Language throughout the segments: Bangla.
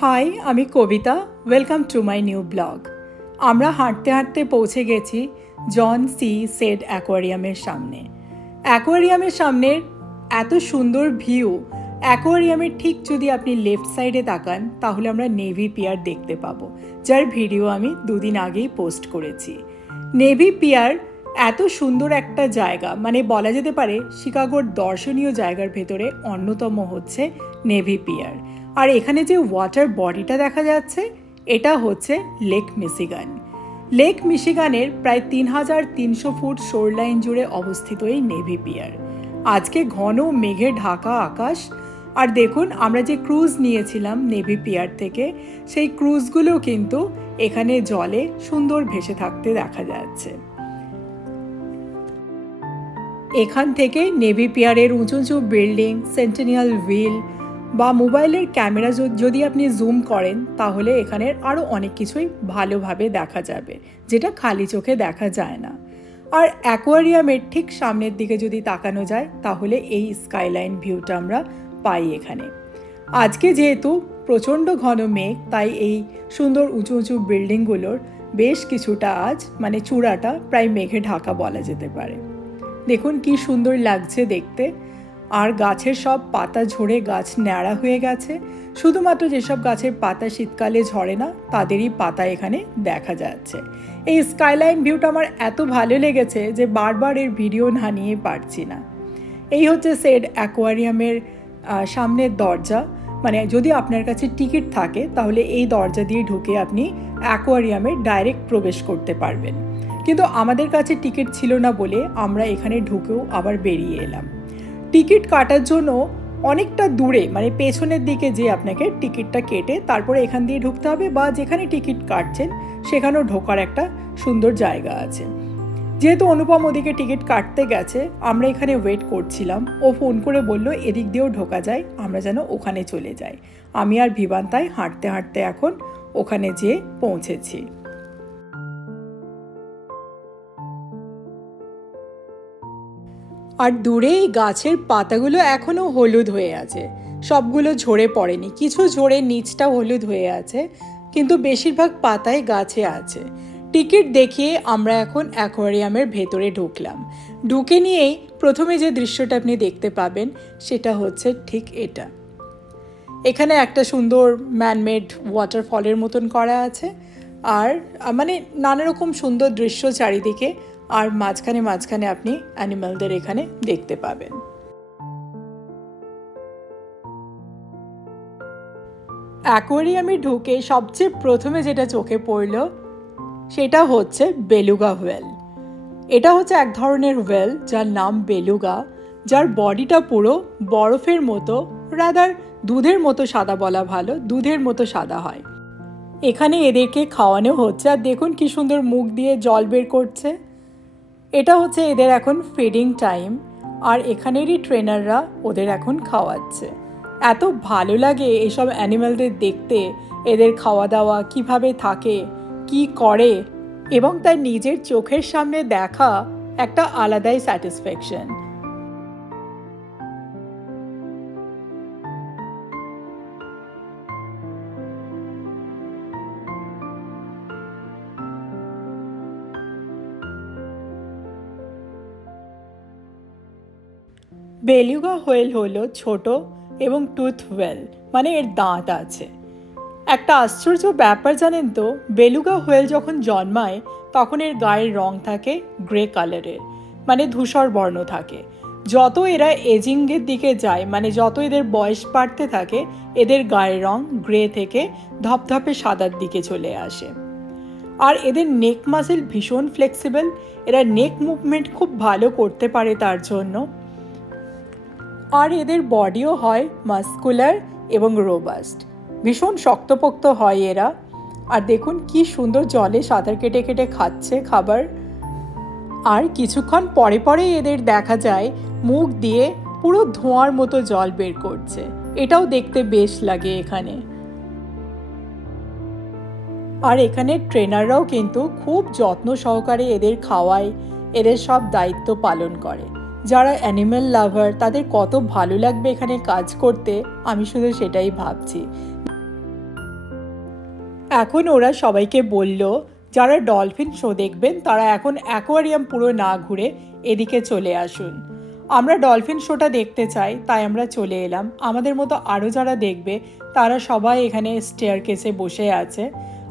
হাই, আমি Kavita. Welcome to my new blog. আমরা হাঁটতে হাঁটতে পৌঁছে গেছি জন সি সেড অ্যাকোয়ারিয়ামের সামনে। অ্যাকোয়ারিয়ামের সামনের এত সুন্দর ভিউ, অ্যাকোয়ারিয়ামের ঠিক যদি আপনি লেফট সাইডে তাকান তাহলে আমরা নেভি পিয়ার দেখতে পাবো, যার ভিডিও আমি 2 দিন আগেই পোস্ট করেছি। নেভি পিয়ার এত সুন্দর একটা জায়গা, মানে বলা যেতে পারে শিকাগোর দর্শনীয় জায়গার ভেতরে অন্যতম হচ্ছে নেভি পিয়ার। আর এখানে যে ওয়াটার বডিটা দেখা যাচ্ছে এটা হচ্ছে লেক মিশিগান। লেক মিশিগানের প্রায় 3300 ফুট শোরলাইন জুড়ে অবস্থিত এই নেভি পিয়ার। আজকে ঘন মেঘে ঢাকা আকাশ, আর দেখুন আমরা যে ক্রুজ নিয়েছিলাম নেভি পিয়ার থেকে, সেই ক্রুজগুলো কিন্তু এখানে জলে সুন্দর ভেসে থাকতে দেখা যাচ্ছে। এখান থেকে নেভি পিয়ারের উঁচু উঁচু বিল্ডিং, সেন্টেনিয়াল হুইল বা মোবাইলের ক্যামেরা যদি আপনি জুম করেন তাহলে এখানের আরও অনেক কিছুই ভালোভাবে দেখা যাবে, যেটা খালি চোখে দেখা যায় না। আর অ্যাকোয়ারিয়ামের ঠিক সামনের দিকে যদি তাকানো যায় তাহলে এই স্কাইলাইন ভিউটা আমরা পাই এখানে। আজকে যেহেতু প্রচণ্ড ঘন মেঘ, তাই এই সুন্দর উঁচু উঁচু বিল্ডিংগুলোর বেশ কিছুটা আজ মানে চূড়াটা প্রায় মেঘে ঢাকা বলা যেতে পারে। দেখুন কি সুন্দর লাগছে দেখতে। আর গাছের সব পাতা ঝরে গাছ ন্যাড়া হয়ে গেছে। শুধুমাত্র যেসব গাছের পাতা শীতকালে ঝরে না তাদেরই পাতা এখানে দেখা যাচ্ছে। এই স্কাইলাইন ভিউটা আমার এত ভালো লেগেছে যে বারবার এর ভিডিও না নিয়ে পারছি না। এই হচ্ছে সেড অ্যাকোয়ারিয়ামের সামনের দরজা। মানে যদি আপনার কাছে টিকিট থাকে তাহলে এই দরজা দিয়ে ঢুকে আপনি অ্যাকোয়ারিয়ামে ডাইরেক্ট প্রবেশ করতে পারবেন, কিন্তু আমাদের কাছে টিকিট ছিল না বলে আমরা এখানে ঢুকেও আবার বেরিয়ে এলাম। টিকিট কাটার জন্য অনেকটা দূরে, মানে পেছনের দিকে যে আপনাকে টিকিটটা কেটে তারপরে এখান দিয়ে ঢুকতে হবে, বা যেখানে টিকিট কাটছেন সেখানেও ঢোকার একটা সুন্দর জায়গা আছে। যেহেতু অনুপম ওদিকে টিকিট কাটতে গেছে, আমরা এখানে ওয়েট করছিলাম। ও ফোন করে বলল এদিক দিয়েও ঢোকা যায়, আমরা যেন ওখানে চলে যাই। আমি আর ভিবান্তাই হাঁটতে হাঁটতে এখন ওখানে যেয়ে পৌঁছেছি। আর দূরে এই গাছের পাতাগুলো এখনও হলুদ হয়ে আছে, সবগুলো ঝরে পড়েনি, কিছু ঝরে নিচটা হলুদ হয়ে আছে, কিন্তু বেশিরভাগ পাতাই গাছে আছে। টিকিট দেখিয়ে আমরা এখন অ্যাকোয়ারিয়ামের ভেতরে ঢুকলাম। ঢুকে নিয়েই প্রথমে যে দৃশ্যটা আপনি দেখতে পাবেন সেটা হচ্ছে ঠিক এটা। এখানে একটা সুন্দর ম্যানমেড ওয়াটারফলের মতন করা আছে, আর মানে নানা রকম সুন্দর দৃশ্য চারিদিকে, আর মাঝখানে মাঝখানে আপনি অ্যানিমালদের এখানে দেখতে পাবেন। অ্যাকোয়ারিয়ামে ঢুকে সবচেয়ে প্রথমে যেটা চোখে পড়ল সেটা হচ্ছে বেলুগা হোয়েল। এটা হচ্ছে এক ধরনের হোয়েল যার নাম বেলুগা, যার বডিটা পুরো বরফের মতো, রাদার দুধের মতো সাদা বলা ভালো, দুধের মতো সাদা হয়। এখানে এদেরকে খাওয়ানো হচ্ছে, আর দেখুন কি সুন্দর মুখ দিয়ে জল বের করছে। এটা হচ্ছে এদের এখন ফিডিং টাইম, আর এখানেরই ট্রেনাররা ওদের এখন খাওয়াচ্ছে। এত ভালো লাগে এসব অ্যানিমালদের দেখতে, এদের খাওয়া দাওয়া কিভাবে থাকে, কি করে, এবং তার নিজের চোখের সামনে দেখা একটা আলাদাই স্যাটিসফ্যাকশন। বেলুগা হোয়েল হলো ছোট এবং টুথ হোয়েল, মানে এর দাঁত আছে। একটা আশ্চর্য ব্যাপার জানেন তো, বেলুগা হোয়েল যখন জন্মায় তখন এর গায়ের রং থাকে গ্রে কালারের, মানে ধূসর বর্ণ থাকে। যত এরা এজিংয়ের দিকে যায়, মানে যত এদের বয়স বাড়তে থাকে, এদের গায়ের রং গ্রে থেকে ধপধপে সাদার দিকে চলে আসে। আর এদের নেক মাসেল ভীষণ ফ্লেক্সিবল, এরা নেক মুভমেন্ট খুব ভালো করতে পারে তার জন্য। আর এদের বডিও হয় মাস্কুলার এবং রোবাস্ট, ভীষণ শক্তপোক্ত হয় এরা। আর দেখুন কি সুন্দর জলে সাঁতার কেটে কেটে খাচ্ছে খাবার। আর কিছুক্ষণ পরে পরে এদের দেখা যায় মুখ দিয়ে পুরো ধোঁয়ার মতো জল বের করছে, এটাও দেখতে বেশ লাগে এখানে। আর এখানে ট্রেনাররাও কিন্তু খুব যত্ন সহকারে এদের খাওয়ায়, এদের সব দায়িত্ব পালন করে। যারা অ্যানিম্যাল লাভার তাদের কত ভালো লাগবে এখানে কাজ করতে, আমি শুধু সেটাই ভাবছি। এখন ওরা সবাইকে বলল যারা ডলফিন শো দেখবেন তারা এখন অ্যাকোয়ারিয়াম পুরো না ঘুরে এদিকে চলে আসুন। আমরা ডলফিন শোটা দেখতে চাই, তাই আমরা চলে এলাম। আমাদের মতো আরও যারা দেখবে তারা সবাই এখানে স্টেয়ারকেসে বসে আছে।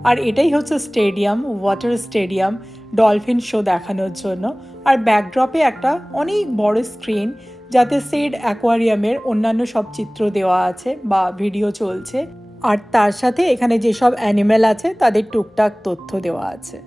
আর এটাই হচ্ছে stadium, water stadium, dolphin show দেখানোর জন্য। আর ব্যাকড্রপে একটা অনেক বড় স্ক্রিন, যাতে সেড অ্যাকোয়ারিয়ামের অন্যান্য সব চিত্র দেওয়া আছে বা ভিডিও চলছে। আর তার সাথে এখানে যেসব অ্যানিম্যাল আছে তাদের টুকটাক তথ্য দেওয়া আছে।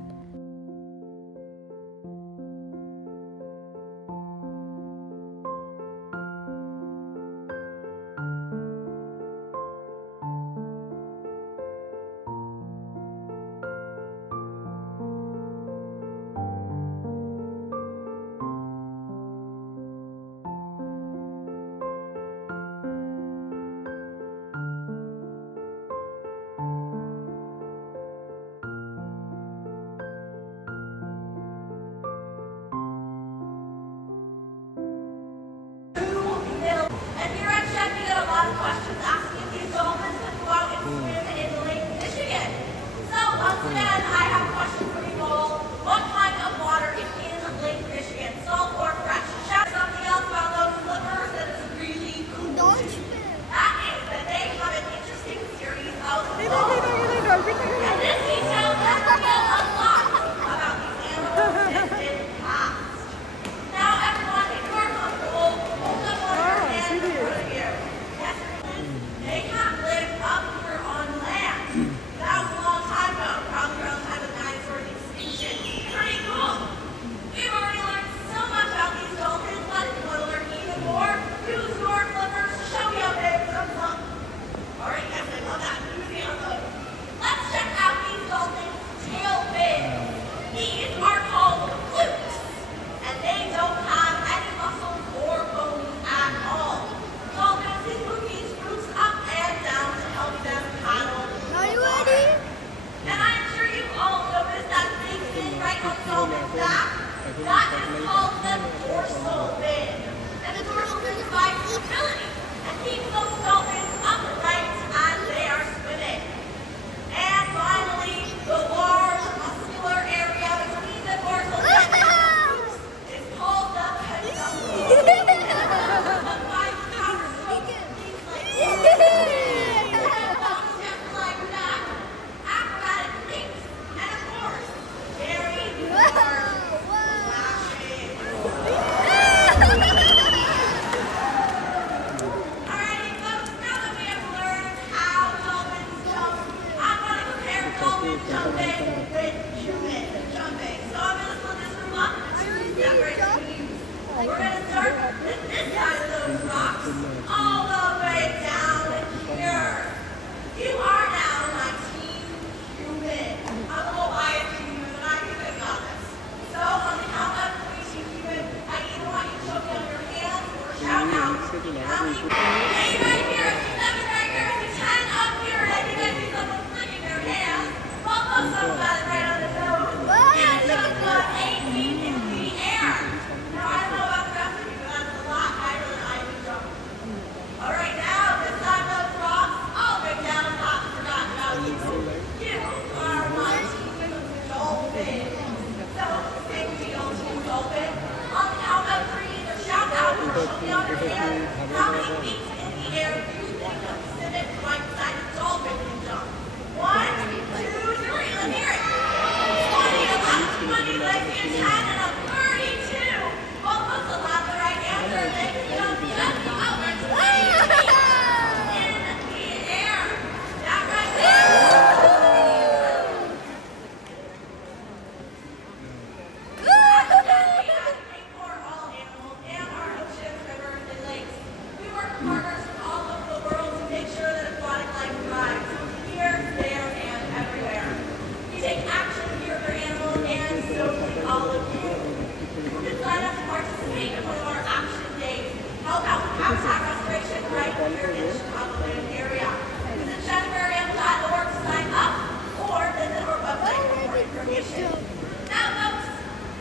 Now, folks,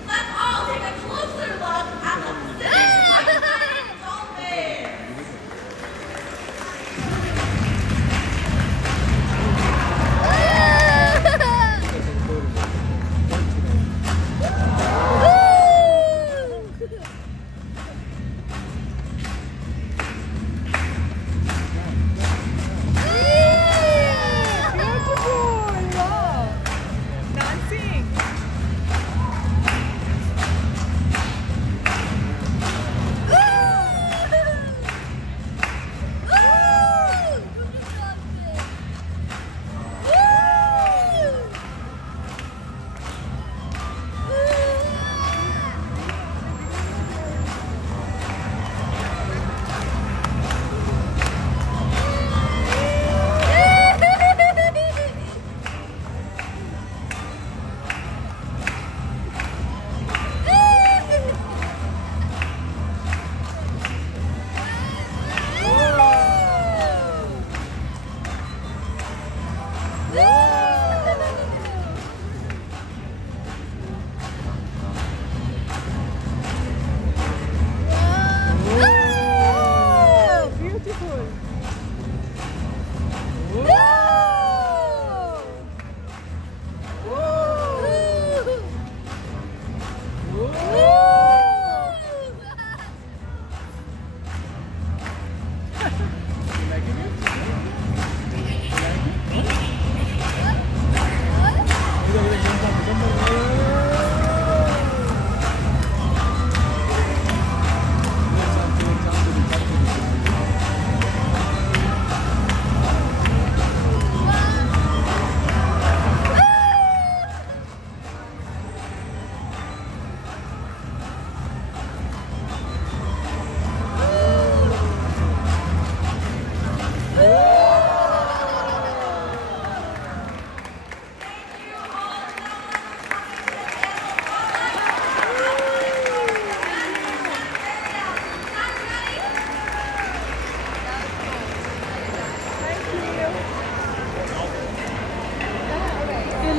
let's all take a closer look at the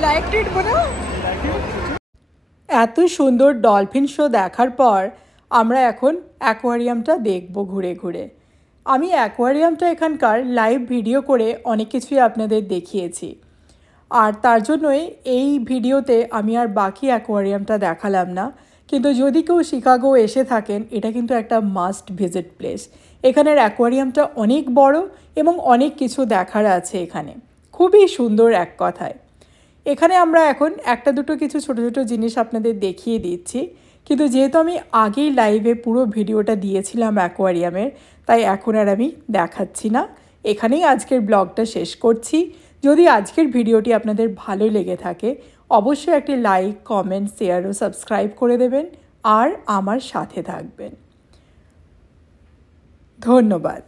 like it বলো। এত সুন্দর ডলফিন শো দেখার পর আমরা এখন অ্যাকোয়ারিয়ামটা দেখব ঘুরে ঘুরে। আমি অ্যাকোয়ারিয়ামটা এখানকার লাইভ ভিডিও করে অনেক কিছুই আপনাদের দেখিয়েছি, আর তার জন্যই এই ভিডিওতে আমি আর বাকি অ্যাকোয়ারিয়ামটা দেখালাম না। কিন্তু যদি কেউ শিকাগো এসে থাকেন, এটা কিন্তু একটা মাস্ট ভিজিট প্লেস। এখানের অ্যাকোয়ারিয়ামটা অনেক বড় এবং অনেক কিছু দেখার আছে এখানে, খুবই সুন্দর এক কথায়। এখানে আমরা এখন একটা দুটো কিছু ছোট ছোট জিনিস আপনাদের দেখিয়ে দিচ্ছি, কিন্তু যেহেতু আমি আগেই লাইভে পুরো ভিডিওটা দিয়েছিলাম অ্যাকোয়ারিয়ামের, তাই এখন আর আমি দেখাচ্ছি না। এখানেই আজকের ব্লগটা শেষ করছি। যদি আজকের ভিডিওটি আপনাদের ভালো লেগে থাকে, অবশ্যই একটি লাইক, কমেন্ট, শেয়ার ও সাবস্ক্রাইব করে দেবেন আর আমার সাথে থাকবেন। ধন্যবাদ।